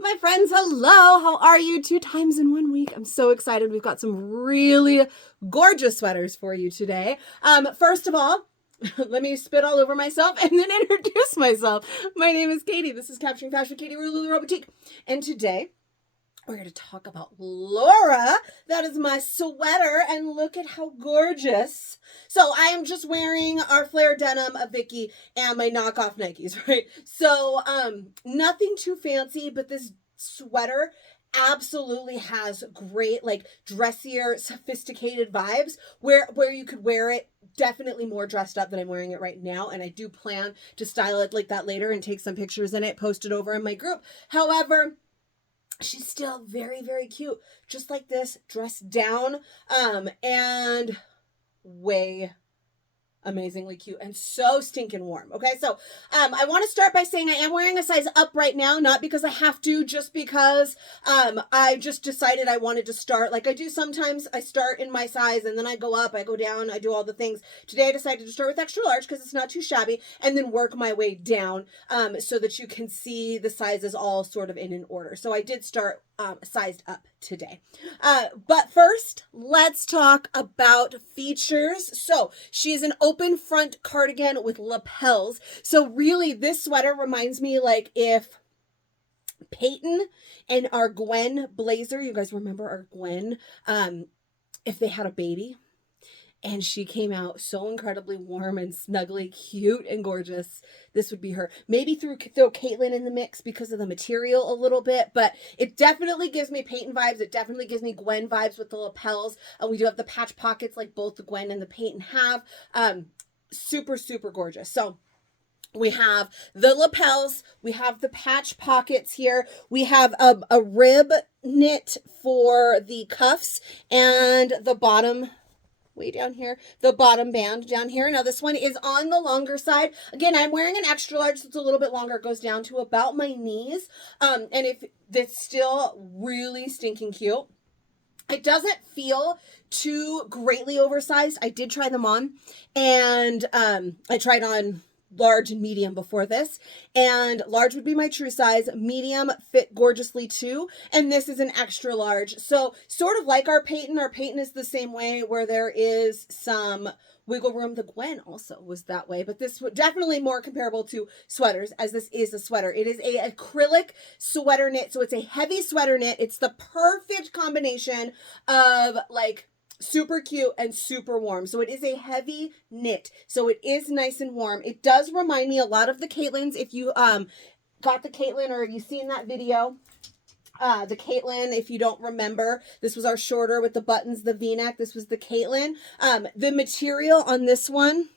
My friends, hello. How are you? 2 times in 1 week. I'm so excited. We've got some really gorgeous sweaters for you today. First of all, let me spit all over myself and then introduce myself. My name is Katie. This is Capturing Fashion with Katie Laura Boutique. And today we're going to talk about Laura. That is my sweater, and look at how gorgeous. So I am just wearing our flare denim of Vicky and my knockoff Nikes, right? So nothing too fancy, but this sweater absolutely has great, like, dressier, sophisticated vibes where you could wear it definitely more dressed up than I'm wearing it right now. And I do plan to style it like that later and take some pictures in it, post it over in my group. However, she's still very, very cute. Just like this, dressed down, and way amazingly cute and so stinking warm. Okay, so I want to start by saying I am wearing a size up right now, not because I have to, just because I just decided I wanted to start like I do sometimes. I start in my size and then I go up, I go down, I do all the things. Today I decided to start with extra large because it's not too shabby, and then work my way down so that you can see the sizes all sort of in an order. So I did start sized up today. But first, let's talk about features. So she is an open front cardigan with lapels. So really, this sweater reminds me like if Peyton and our Gwen blazer, you guys remember our Gwen, if they had a baby. And she came out so incredibly warm and snuggly, cute and gorgeous. This would be her. Maybe throw Caitlin in the mix because of the material a little bit, but it definitely gives me Peyton vibes. It definitely gives me Gwen vibes with the lapels. We do have the patch pockets like both the Gwen and the Peyton have. Super, super gorgeous. So we have the lapels. We have the patch pockets here. We have a rib knit for the cuffs and the bottom way down here, the bottom band down here. Now this one is on the longer side. Again, I'm wearing an extra large, so it's a little bit longer. It goes down to about my knees. And if it's still really stinking cute. It doesn't feel too greatly oversized. I did try them on, and I tried on large and medium before this, and large would be my true size. Medium fit gorgeously too, and this is an extra large. So sort of like our Peyton is the same way, where there is some wiggle room. The Gwen also was that way, but this was definitely more comparable to sweaters, as this is a sweater. It is a acrylic sweater knit, so it's a heavy sweater knit. It's the perfect combination of like super cute and super warm. So it is a heavy knit, so it is nice and warm. It does remind me a lot of the Caitlins. If you got the Caitlin, or have you seen that video, the Caitlin, if you don't remember, this was our shorter with the buttons, the V-neck. This was the Caitlin. The material on this one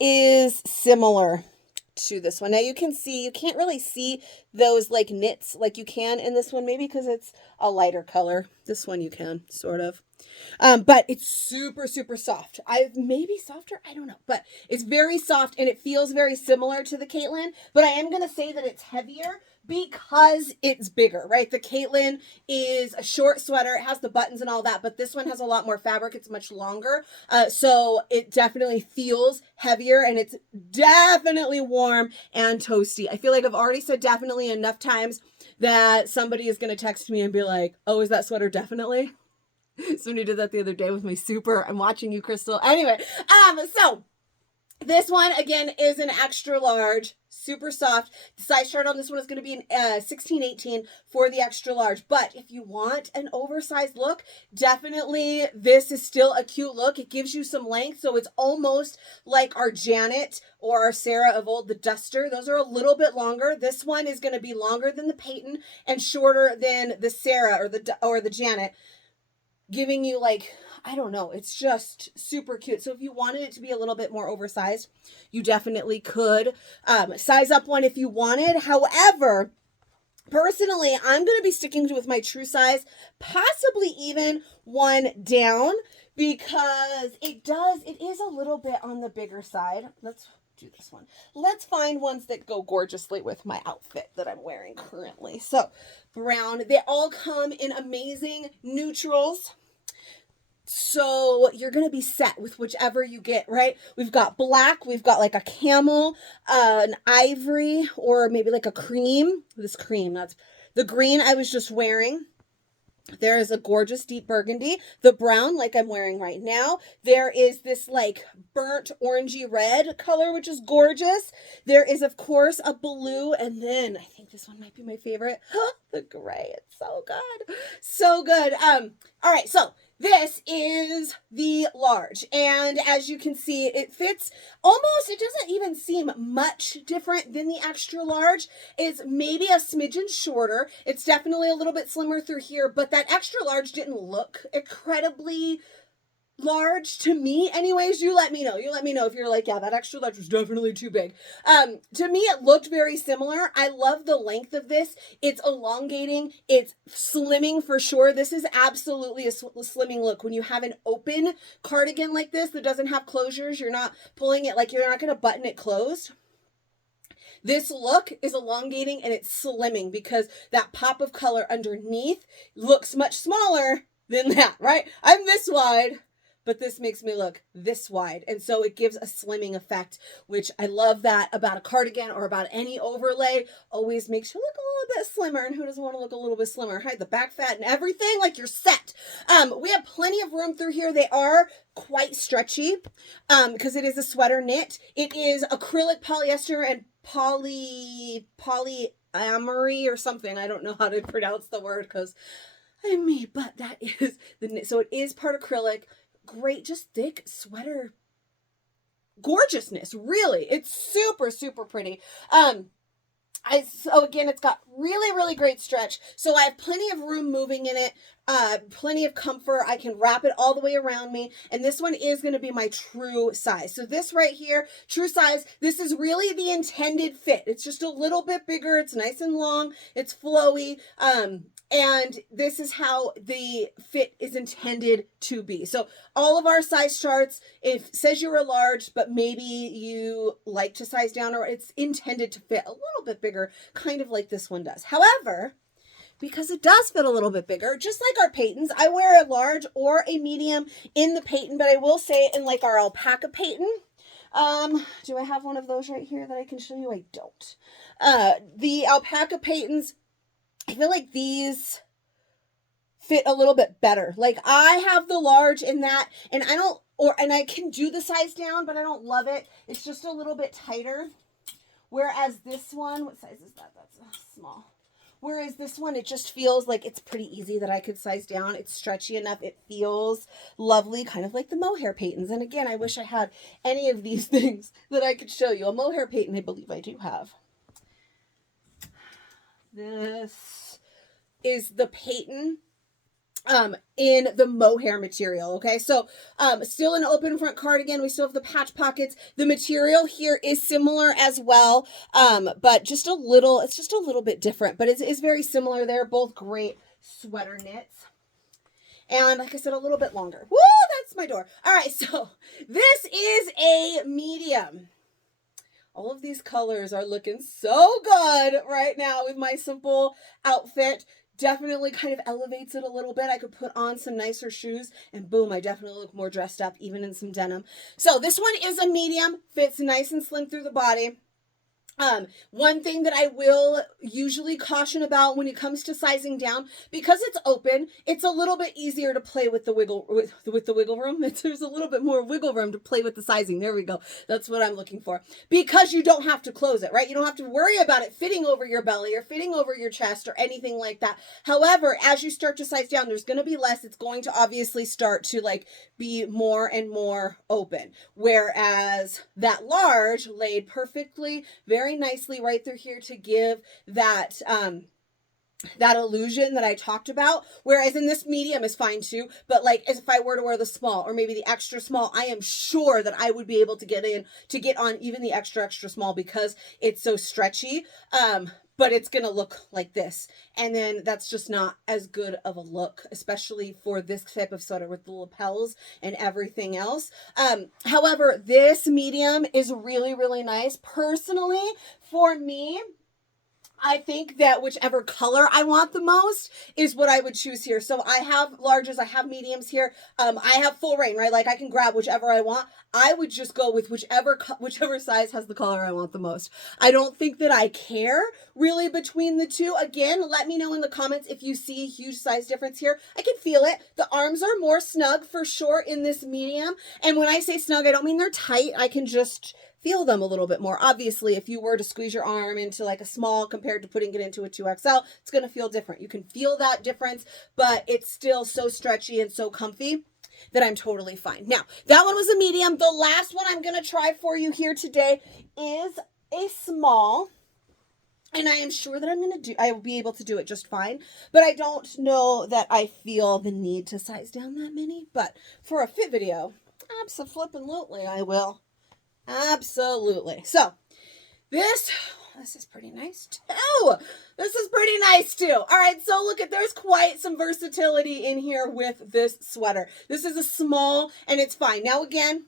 is similar to this one. Now you can't really see those like knits like you can in this one, maybe because it's a lighter color. This one you can, sort of. But it's super, super soft. Maybe softer, I don't know, but it's very soft and it feels very similar to the Caitlin, but I am going to say that it's heavier because it's bigger, right? The Caitlin is a short sweater. It has the buttons and all that, but this one has a lot more fabric. It's much longer. So it definitely feels heavier, and it's definitely warm and toasty. I feel like I've already said definitely enough times that somebody is going to text me and be like, oh, is that sweater definitely? Somebody did that the other day with my super. I'm watching you, Crystal. Anyway, so this one, again, is an extra large, super soft. The size chart on this one is going to be an 16-18 for the extra large. But if you want an oversized look, definitely this is still a cute look. It gives you some length, so it's almost like our Janet or our Sarah of old, the Duster. Those are a little bit longer. This one is going to be longer than the Peyton and shorter than the Sarah or the Janet, giving you like, I don't know, it's just super cute. So if you wanted it to be a little bit more oversized, you definitely could size up one if you wanted. However, personally, I'm going to be sticking with my true size, possibly even one down, because it is a little bit on the bigger side. Let's do this one. Let's find ones that go gorgeously with my outfit that I'm wearing currently. So brown, they all come in amazing neutrals. So you're going to be set with whichever you get, right? We've got black, we've got like a camel, an ivory, or maybe like a cream. This cream, that's the green I was just wearing. There is a gorgeous deep burgundy, the brown like I'm wearing right now. There is this like burnt orangey red color, which is gorgeous. There is, of course, a blue, and then I think this one might be my favorite. The gray. It's so good. So good. All right, so this is the large, and as you can see, it fits almost, it doesn't even seem much different than the extra large. It's maybe a smidgen shorter. It's definitely a little bit slimmer through here, but that extra large didn't look incredibly large to me. Anyways, you let me know. You let me know if you're like, yeah, that extra large was definitely too big. To me, it looked very similar. I love the length of this. It's elongating. It's slimming for sure. This is absolutely a slimming look. When you have an open cardigan like this that doesn't have closures, you're not pulling it, like you're not going to button it closed. This look is elongating and it's slimming because that pop of color underneath looks much smaller than that, right? I'm this wide, but this makes me look this wide. And so it gives a slimming effect, which I love that about a cardigan or about any overlay. Always makes you look a little bit slimmer. And who doesn't want to look a little bit slimmer? Hide the back fat and everything, like you're set. We have plenty of room through here. They are quite stretchy because it is a sweater knit. It is acrylic polyester and polyamide or something. I don't know how to pronounce the word because I'm me, but that is the knit. So it is part acrylic. Great, just thick sweater gorgeousness, really. It's super, super pretty. So again, it's got really, really great stretch. So I have plenty of room moving in it, plenty of comfort. I can wrap it all the way around me. And this one is going to be my true size. So this right here, true size, this is really the intended fit. It's just a little bit bigger. It's nice and long. It's flowy. And this is how the fit is intended to be. So all of our size charts, it says you're a large, but maybe you like to size down, or it's intended to fit a little bit bigger, kind of like this one does. However, because it does fit a little bit bigger, just like our Paytons, I wear a large or a medium in the Payton, but I will say in like our alpaca Payton, do I have one of those right here that I can show you? I don't. The alpaca Paytons, I feel like these fit a little bit better. Like I have the large in that, and I can do the size down, but I don't love it. It's just a little bit tighter. Whereas this one, what size is that? That's small. Whereas this one, it just feels like it's pretty easy that I could size down. It's stretchy enough. It feels lovely, kind of like the mohair Paytons. And again, I wish I had any of these things that I could show you. A mohair Payton, I believe I do have. This is the Payton in the mohair material. Okay, so still an open front cardigan. We still have the patch pockets. The material here is similar as well, but just a little, it's just a little bit different, but it's very similar. They're both great sweater knits. And like I said, a little bit longer. Woo, that's my door. All right, so this is a medium. All of these colors are looking so good right now with my simple outfit. Definitely kind of elevates it a little bit. I could put on some nicer shoes and boom, I definitely look more dressed up, even in some denim. So this one is a medium, fits nice and slim through the body. One thing that I will usually caution about when it comes to sizing down, because it's open, it's a little bit easier to play with the wiggle room. There's a little bit more wiggle room to play with the sizing. There we go. That's what I'm looking for. Because you don't have to close it, right? You don't have to worry about it fitting over your belly or fitting over your chest or anything like that. However, as you start to size down, there's going to be less. It's going to obviously start to like be more and more open. Whereas that large laid perfectly, very nicely right through here to give that that illusion that I talked about. Whereas in this medium is fine too, but like as if I were to wear the small or maybe the extra small, I am sure that I would be able to get on even the extra small because it's so stretchy. But it's going to look like this. And then that's just not as good of a look, especially for this type of sweater with the lapels and everything else. However, this medium is really, really nice. Personally, for me, I think that whichever color I want the most is what I would choose here. So I have larges, I have mediums here. I have full reign, right? Like I can grab whichever I want. I would just go with whichever size has the color I want the most. I don't think that I care really between the two. Again, let me know in the comments if you see a huge size difference here. I can feel it. The arms are more snug for sure in this medium. And when I say snug, I don't mean they're tight. I can just feel them a little bit more. Obviously, if you were to squeeze your arm into like a small compared to putting it into a 2XL, it's going to feel different. You can feel that difference, but it's still so stretchy and so comfy that I'm totally fine. Now, that one was a medium. The last one I'm going to try for you here today is a small. And I am sure that I will be able to do it just fine, but I don't know that I feel the need to size down that many, but for a fit video, absolutely I will. Absolutely. So this is pretty nice too. This is pretty nice too. All right. So look at, there's quite some versatility in here with this sweater. This is a small and it's fine. Now again,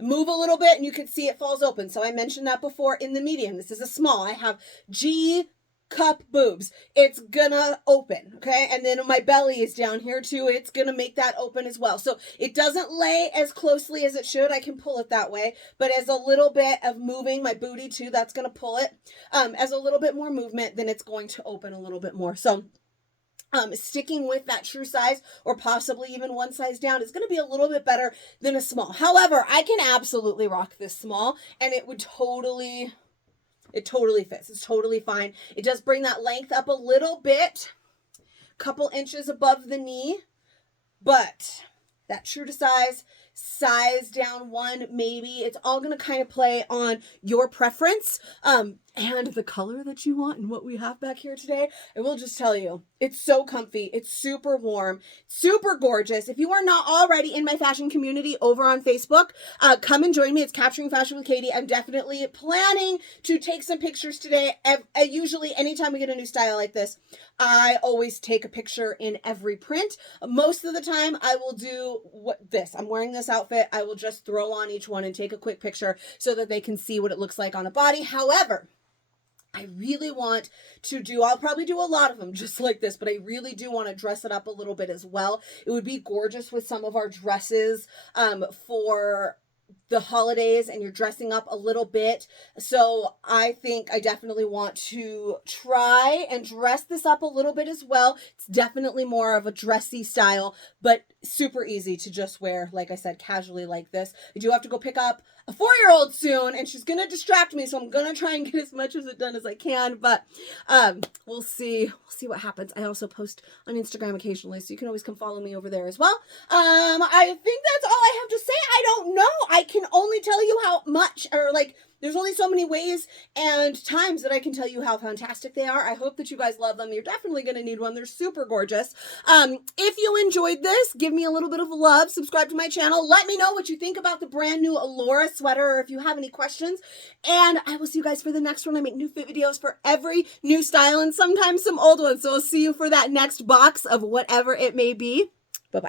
move a little bit and you can see it falls open. So I mentioned that before in the medium. This is a small. I have G cup boobs. It's gonna open, okay? And then my belly is down here too. It's gonna make that open as well. So it doesn't lay as closely as it should. I can pull it that way, but as a little bit of moving my booty too, that's gonna pull it. As a little bit more movement, then it's going to open a little bit more. So sticking with that true size or possibly even one size down is going to be a little bit better than a small. However, I can absolutely rock this small and it totally fits. It's totally fine. It does bring that length up a little bit, couple inches above the knee, but that true to size down one, maybe. It's all going to kind of play on your preference and the color that you want and what we have back here today. I will just tell you, it's so comfy. It's super warm, super gorgeous. If you are not already in my fashion community over on Facebook, come and join me. It's Capturing Fashion with Katie. I'm definitely planning to take some pictures today. Usually anytime we get a new style like this, I always take a picture in every print. Most of the time I will do I'm wearing this outfit. I will just throw on each one and take a quick picture so that they can see what it looks like on a body. However, I really want to I'll probably do a lot of them just like this, but I really do want to dress it up a little bit as well. It would be gorgeous with some of our dresses for the holidays and you're dressing up a little bit. So I think I definitely want to try and dress this up a little bit as well. It's definitely more of a dressy style, but super easy to just wear, like I said, casually like this. I do have to go pick up a 4-year-old soon and she's going to distract me. So I'm going to try and get as much of it done as I can, but we'll see. We'll see what happens. I also post on Instagram occasionally, so you can always come follow me over there as well. I think that's all I have to say. I don't know. I can only tell you how much, or like, there's only so many ways and times that I can tell you how fantastic they are. I hope that you guys love them. You're definitely going to need one. They're super gorgeous. If you enjoyed this, give me a little bit of love. Subscribe to my channel. Let me know what you think about the brand new Laura sweater or if you have any questions. And I will see you guys for the next one. I make new fit videos for every new style and sometimes some old ones. So I'll see you for that next box of whatever it may be.